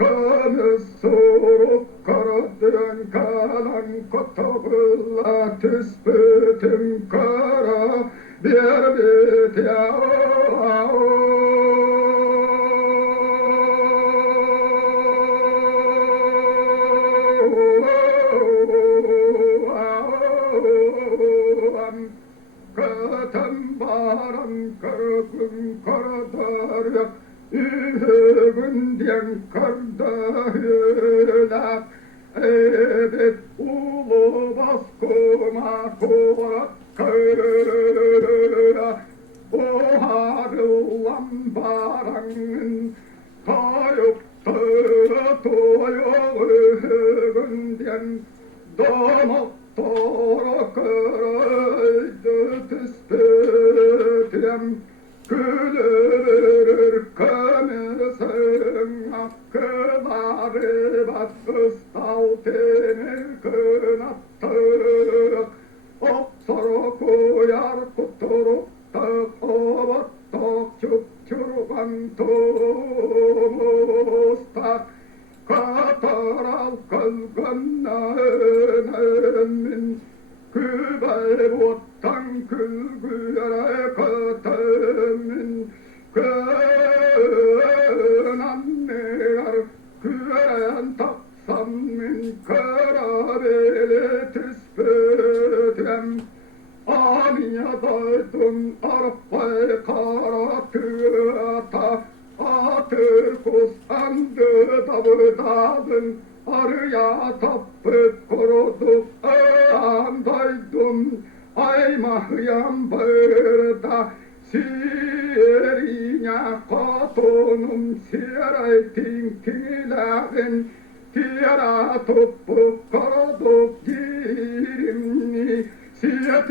Konuşurup karadan kalan kotogula tüspütüm kara bir bit Katan baran kargın karadarya Ühügünden kardahülak Evet ulu baskoma korak kara O harılan baranın Tayıptı toyuğügünden Damak torak kıraydı tüspütüm Gülür kanısın hakkıları batsız tavtenir kınattık Opsara koyar kuturup tık obattık çüp çurgan tumustak Kataral kızgınlarının Kübey bottan külgüre katımın Kınanlar küren taksamın Karabeli tüspütüm Aniyadaydın arpay karatırata Atır kusandı tabıdadın Arıya tapıp koruduk andaydum Ay mahyam bırda Sirinya katonum siray tintilerin Tira topu koruduk girimni Siyat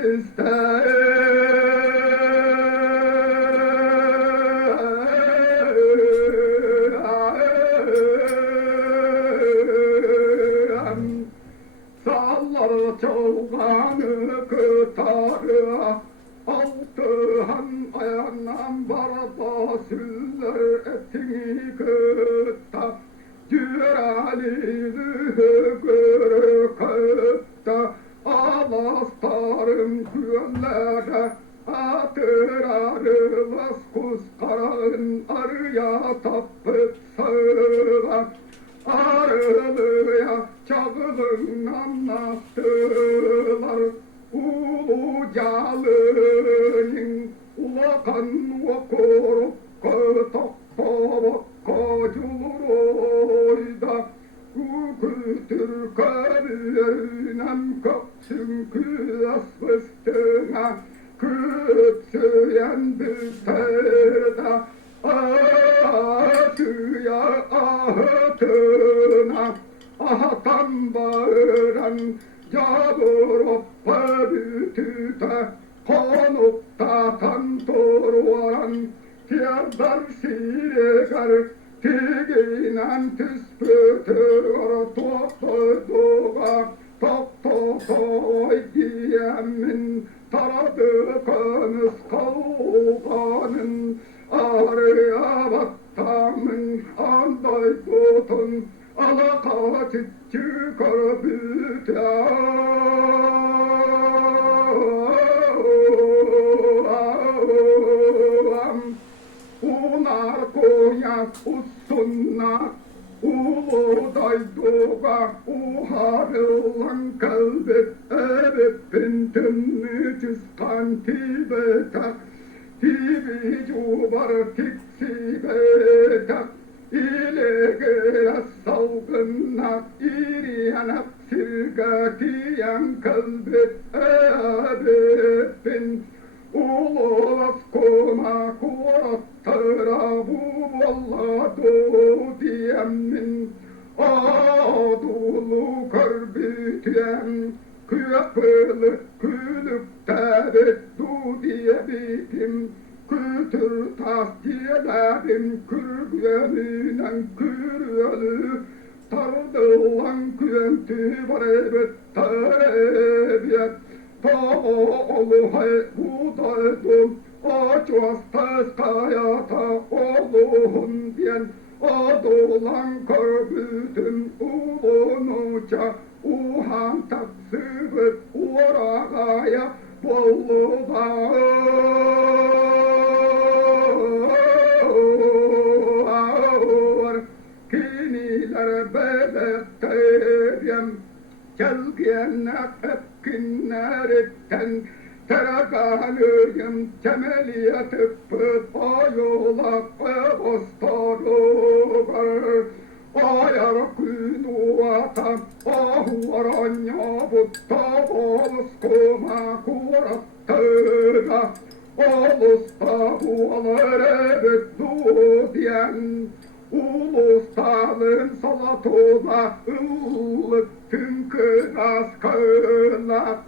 Çoğanı kıtarı altıhan ayağından barada süller etini kıtta Cüralini hıgırı kıtta alastarın güllere atırarı vaskus karağın arıya tapıp sığar Arılıya çağılın anlattılar Ulucalının ulakan vakorup kıtakta vakkaculur oyda Kültür kabirinem kapsın kıyas fıstığına Küpsüyen bir terde Atıya ahıtına Ahatan bağıran Cabur oppa bütüte Konukta tantur varan Tiyardar siregar Tiginen tüspütür Toptoduğa Toptotoy giyemin Taradı kanıs kavganın Arıya battamın Anday tutun Alaka tüccü karabütem Unar koya usunna Uluday doga Uharılan kalbet Ebepin tümnü cüskan tibeta Tibi cubar tiksi beta İlegera salgınna iriyanak sirgatiyan kalbet ebepin Ulovas koma kurattıra bu valladu diyemin Adulu karbütüyen Kıyapılı külüp tebeddu diye bitim Kültür tasdiyelerim kürgüyeminen kürüyelü Tardılan küyentü var evet terebiyet Ta'olu hay budaydum Açvas tez kayata oluhun diyen Odulan körbütün ulunuca uhan taksıbıt oragaya bollu dağır kiniler belekterem gelgenek epkinleritten Teragalıyım temeliyeti pıt ayolak bostarıgar Ayar kuydu atam ahuaranya butta olus kuma kurattıga Olusta bualar evet diyen Ulustalın salatola ıllık tüm kıras kılak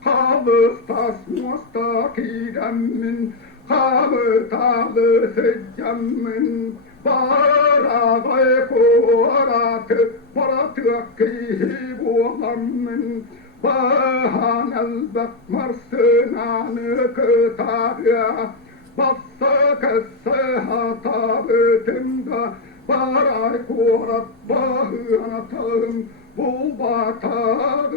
Halıstas mustakidemmin Halıtalı secemmin Baravay kuratı Baratıkki bulammin Bahanel bakmarsınanı kıtarya Bassa kesse hatabıtımda Baray kurat bahı anatağım Bul batağı